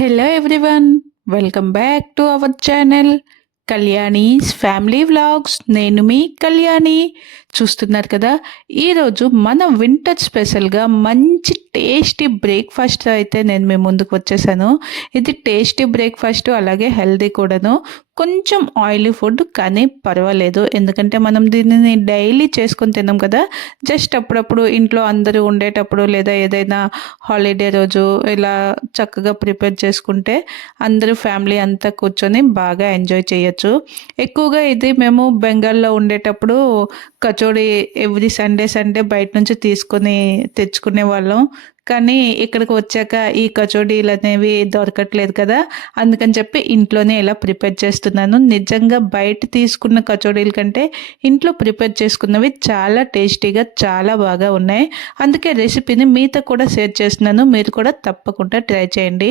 Hello everyone, welcome back to our channel Kalyani's family vlogs. నేను మీ కళ్యాణి. చూస్తున్నారు కదా, ఈరోజు మన వింటర్ స్పెషల్గా మంచి టేస్టీ బ్రేక్ఫాస్ట్ అయితే నేను మీ ముందుకు వచ్చేసాను. ఇది టేస్టీ బ్రేక్ఫాస్ట్, అలాగే హెల్దీ కూడాను. కొంచెం ఆయిలీ ఫుడ్ కానీ పర్వాలేదు, ఎందుకంటే మనం దీనిని డైలీ చేసుకొని తిన్నాం కదా. జస్ట్ అప్పుడప్పుడు ఇంట్లో అందరూ ఉండేటప్పుడు లేదా ఏదైనా హాలిడే రోజు ఇలా చక్కగా ప్రిపేర్ చేసుకుంటే అందరూ ఫ్యామిలీ అంతా కూర్చొని బాగా ఎంజాయ్ చేయొచ్చు. ఎక్కువగా ఇది మేము బెంగాల్లో ఉండేటప్పుడు కచోడీ ఎవ్రీ సండే బయట నుంచి తెచ్చుకునే వాళ్ళం. కానీ ఇక్కడికి వచ్చాక ఈ కచోడీలు అనేవి దొరకట్లేదు కదా, అందుకని చెప్పి ఇంట్లోనే ఇలా ప్రిపేర్ చేస్తున్నాను. నిజంగా బయట తీసుకున్న కచోడీల కంటే ఇంట్లో ప్రిపేర్ చేసుకున్నవి చాలా టేస్టీగా చాలా బాగా ఉన్నాయి. అందుకే రెసిపీని మీతో కూడా షేర్ చేస్తున్నాను, మీరు కూడా తప్పకుండా ట్రై చేయండి.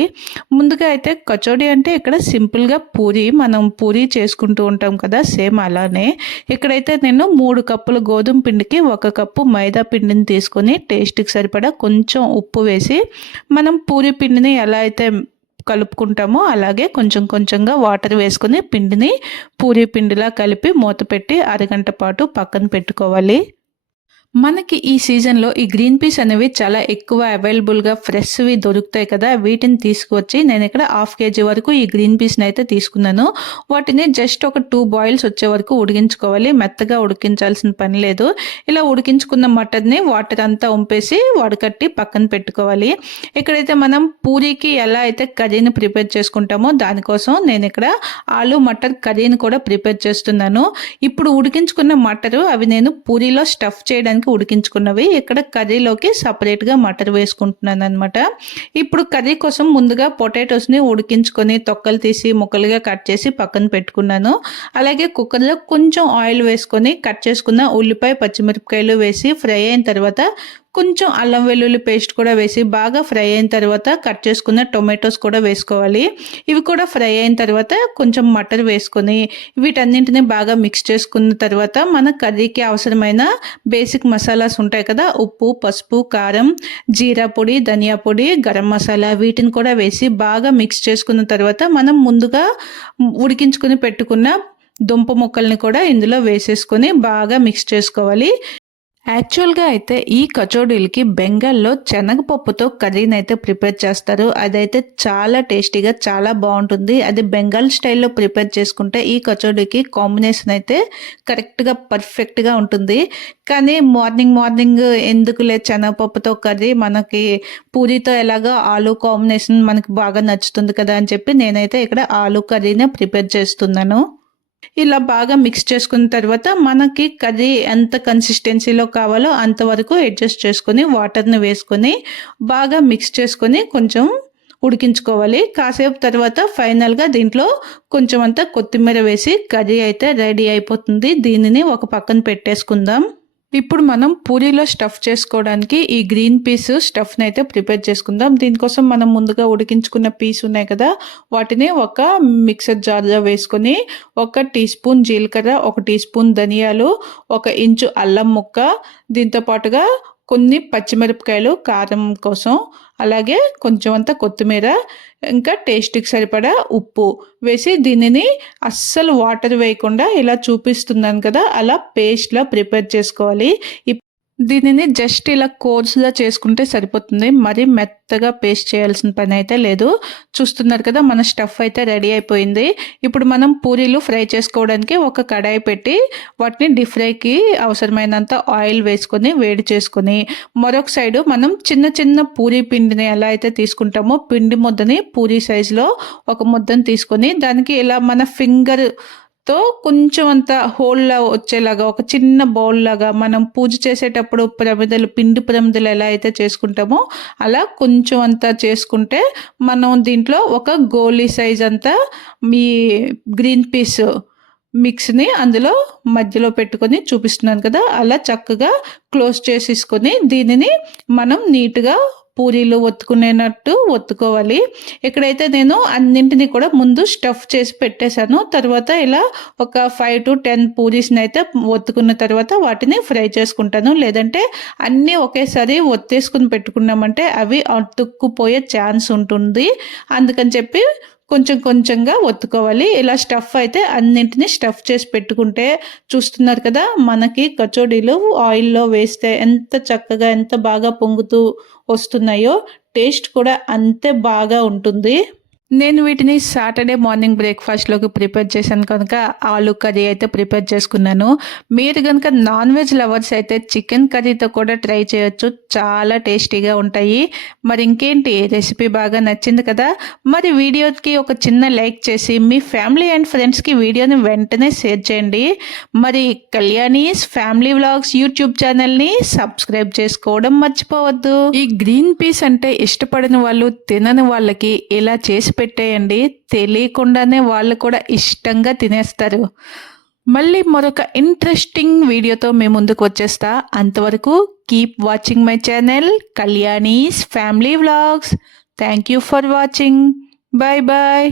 ముందుగా అయితే కచోడీ అంటే ఇక్కడ సింపుల్గా మనం పూరి చేసుకుంటూ ఉంటాం కదా, సేమ్ అలానే ఇక్కడైతే నేను 3 కప్పుల గోధుమ పిండికి 1 కప్పు మైదా పిండిని తీసుకొని టేస్ట్కి సరిపడా కొంచెం ఉప్పు వేసి మనం పూరి పిండిని ఎలా అయితే కలుపుకుంటామో అలాగే కొంచెం కొంచెంగా వాటర్ వేసుకొని పిండిని పూరి పిండిలా కలిపి మూత పెట్టి అరగంట పాటు పక్కన పెట్టుకోవాలి. మనకి ఈ సీజన్లో ఈ గ్రీన్ పీస్ అనేవి చాలా ఎక్కువ అవైలబుల్గా ఫ్రెష్వి దొరుకుతాయి కదా, వీటిని తీసుకువచ్చి నేను ఇక్కడ 1/2 kg వరకు ఈ గ్రీన్ పీస్ని అయితే తీసుకున్నాను. వాటిని జస్ట్ ఒక 2 బాయిల్స్ వచ్చే వరకు ఉడికించుకోవాలి, మెత్తగా ఉడికించాల్సిన పని లేదు. ఇలా ఉడికించుకున్న మటన్ని వాటర్ అంతా ఉంపేసి వడకట్టి పక్కన పెట్టుకోవాలి. ఇక్కడైతే మనం పూరీకి ఎలా అయితే కర్రీని ప్రిపేర్ చేసుకుంటామో దానికోసం నేను ఇక్కడ ఆలు మటర్ కర్రీని కూడా ప్రిపేర్ చేస్తున్నాను. ఇప్పుడు ఉడికించుకున్న మటరు అవి నేను పూరీలో స్టఫ్ చేయడానికి ఉడికించుకున్నవి. ఇక్కడ కర్రీలోకి సపరేట్గా మటర్ వేసుకుంటున్నాను అనమాట. ఇప్పుడు కర్రీ కోసం ముందుగా పొటాటోస్ని ఉడికించుకొని తొక్కలు తీసి ముక్కలుగా కట్ చేసి పక్కన పెట్టుకున్నాను. అలాగే కుక్కర్లో కొంచెం ఆయిల్ వేసుకొని కట్ చేసుకున్న ఉల్లిపాయ పచ్చిమిరపకాయలు వేసి ఫ్రై అయిన తర్వాత కొంచెం అల్లం వెల్లుల్లి పేస్ట్ కూడా వేసి బాగా ఫ్రై అయిన తర్వాత కట్ చేసుకున్న టొమాటోస్ కూడా వేసుకోవాలి. ఇవి కూడా ఫ్రై అయిన తర్వాత కొంచెం మటర్ వేసుకొని వీటన్నింటినీ బాగా మిక్స్ చేసుకున్న తర్వాత మన కర్రీకి అవసరమైన బేసిక్ మసాలాస్ ఉంటాయి కదా, ఉప్పు, పసుపు, కారం, జీరా పొడి, ధనియా పొడి, గరం మసాలా, వీటిని కూడా వేసి బాగా మిక్స్ చేసుకున్న తర్వాత మనం ముందుగా ఉడికించుకుని పెట్టుకున్న దుంప ముక్కల్ని కూడా ఇందులో వేసేసుకొని బాగా మిక్స్ చేసుకోవాలి. యాక్చువల్గా అయితే ఈ కచోడీలకి బెంగాల్లో శనగపప్పుతో కర్రీని అయితే ప్రిపేర్ చేస్తారు. అదైతే చాలా టేస్టీగా చాలా బాగుంటుంది. అది బెంగాల్ స్టైల్లో ప్రిపేర్ చేసుకుంటే ఈ కచోడీకి కాంబినేషన్ అయితే కరెక్ట్గా పర్ఫెక్ట్గా ఉంటుంది. కానీ మార్నింగ్ ఎందుకులే శనగపప్పుతో కర్రీ, మనకి పూరితో ఎలాగో ఆలు కాంబినేషన్ మనకి బాగా నచ్చుతుంది కదా అని చెప్పి నేనైతే ఇక్కడ ఆలు కర్రీనే ప్రిపేర్ చేస్తున్నాను. ఇలా బాగా మిక్స్ చేసుకున్న తర్వాత మనకి కర్రీ ఎంత కన్సిస్టెన్సీలో కావాలో అంతవరకు అడ్జస్ట్ చేసుకొని వాటర్ని వేసుకొని బాగా మిక్స్ చేసుకొని కొంచెం ఉడికించుకోవాలి. కాసేపు తర్వాత ఫైనల్గా దీంట్లో కొంచెం అంతా కొత్తిమీర వేసి కర్రీ అయితే రెడీ అయిపోతుంది. దీనిని ఒక పక్కన పెట్టేసుకుందాం. ఇప్పుడు మనం పూరీలో స్టఫ్ చేసుకోవడానికి ఈ గ్రీన్ పీస్ స్టఫ్ని అయితే ప్రిపేర్ చేసుకుందాం. దీనికోసం మనం ముందుగా ఉడికించుకున్న పీస్ ఉన్నాయి కదా, వాటిని ఒక మిక్సర్ జార్లో వేసుకొని 1 టీ స్పూన్ జీలకర్ర, 1 టీ స్పూన్ ధనియాలు, 1 ఇంచు అల్లం ముక్క, దీంతో పాటుగా కొన్ని పచ్చిమిరపకాయలు కారం కోసం, అలాగే కొంచెం అంత కొత్తిమీర, ఇంకా టేస్ట్కి సరిపడా ఉప్పు వేసి దీనిని అస్సలు వాటర్ వేయకుండా ఇలా చూపిస్తున్నాను కదా అలా పేస్ట్లా ప్రిపేర్ చేసుకోవాలి. దీనిని జస్ట్ ఇలా కోర్స్గా చేసుకుంటే సరిపోతుంది, మరి మెత్తగా పేస్ట్ చేయాల్సిన పని అయితే లేదు. చూస్తున్నారు కదా, మన స్టఫ్ అయితే రెడీ అయిపోయింది. ఇప్పుడు మనం పూరీలు ఫ్రై చేసుకోవడానికి ఒక కడాయి పెట్టి వాటిని డీప్ ఫ్రైకి అవసరమైనంత ఆయిల్ వేసుకొని వేడి చేసుకొని మరొక సైడు మనం చిన్న పూరీ పిండిని ఎలా అయితే తీసుకుంటామో పిండి ముద్దని పూరీ సైజులో ఒక ముద్దని తీసుకొని దానికి ఇలా మన ఫింగర్ తో కొంచెం అంత హోల్లా వచ్చేలాగా ఒక చిన్న బౌల్ లాగా మనం పూజ చేసేటప్పుడు పిండి ప్రమిదలు ఎలా అయితే చేసుకుంటామో అలా కొంచెం అంతా చేసుకుంటే మనం దీంట్లో ఒక గోలీ సైజ్ అంతా మీ గ్రీన్ పీస్ మిక్స్ని అందులో మధ్యలో పెట్టుకొని చూపిస్తున్నాను కదా, అలా చక్కగా క్లోజ్ చేసేసుకొని దీనిని మనం నీట్గా పూరీలు ఒత్తుకునేటట్టు ఒత్తుకోవాలి. ఇక్కడైతే నేను అన్నింటినీ కూడా ముందు స్టఫ్ చేసి పెట్టేశాను. తర్వాత ఇలా ఒక 5-10 పూరీస్‌ని అయితే ఒత్తుకున్న తర్వాత వాటిని ఫ్రై చేసుకుంటాను. లేదంటే అన్నీ ఒకేసారి ఒత్తేసుకొని పెట్టుకున్నామంటే అవి అతుక్కుపోయే ఛాన్స్ ఉంటుంది. అందుకని చెప్పి కొంచెం కొంచెంగా ఒత్తుకోవాలి. ఇలా స్టఫ్ అయితే అన్నింటినీ స్టఫ్ చేసి పెట్టుకుంటే చూస్తున్నారు కదా, మనకి కచోడీలు ఆయిల్‌లో వేస్తే ఎంత చక్కగా ఎంత బాగా పొంగుతూ వస్తున్నాయో, టేస్ట్ కూడా అంతే బాగా ఉంటుంది. నేను వీటిని సాటర్డే మార్నింగ్ బ్రేక్‌ఫాస్ట్‌లోకి ప్రిపేర్ చేశాను కనుక ఆలు కర్రీ అయితే ప్రిపేర్ చేసుకున్నాను. మీరు గనుక నాన్ వెజ్ లవర్స్ అయితే చికెన్ కర్రీతో కూడా ట్రై చేయొచ్చు. చాలా టేస్టీగా ఉంటాయి. మరి ఇంకేంటి, రెసిపీ బాగా నచ్చింది కదా! మరి వీడియోకి ఒక చిన్న లైక్ చేసి మీ ఫ్యామిలీ అండ్ ఫ్రెండ్స్‌కి వీడియోని వెంటనే షేర్ చేయండి. మరి కళ్యాణీస్ ఫ్యామిలీ వ్లాగ్స్ యూట్యూబ్ ఛానల్‌ని సబ్స్క్రైబ్ చేసుకోవడం మర్చిపోవద్దు. ఈ గ్రీన్ పీస్ అంటే ఇష్టపడని వాళ్ళు, తినని వాళ్ళకి ఇలా చేసి పెట్టేయండి. తెలియకుండానే వాళ్ళు కూడా ఇష్టంగా తినేస్తారు. మళ్ళీ మరొక ఇంట్రెస్టింగ్ వీడియోతో మీ ముందుకు వచ్చేస్తా. అంతవరకు keep watching my channel Kalyani's family vlogs. Thank you for watching. Bye bye.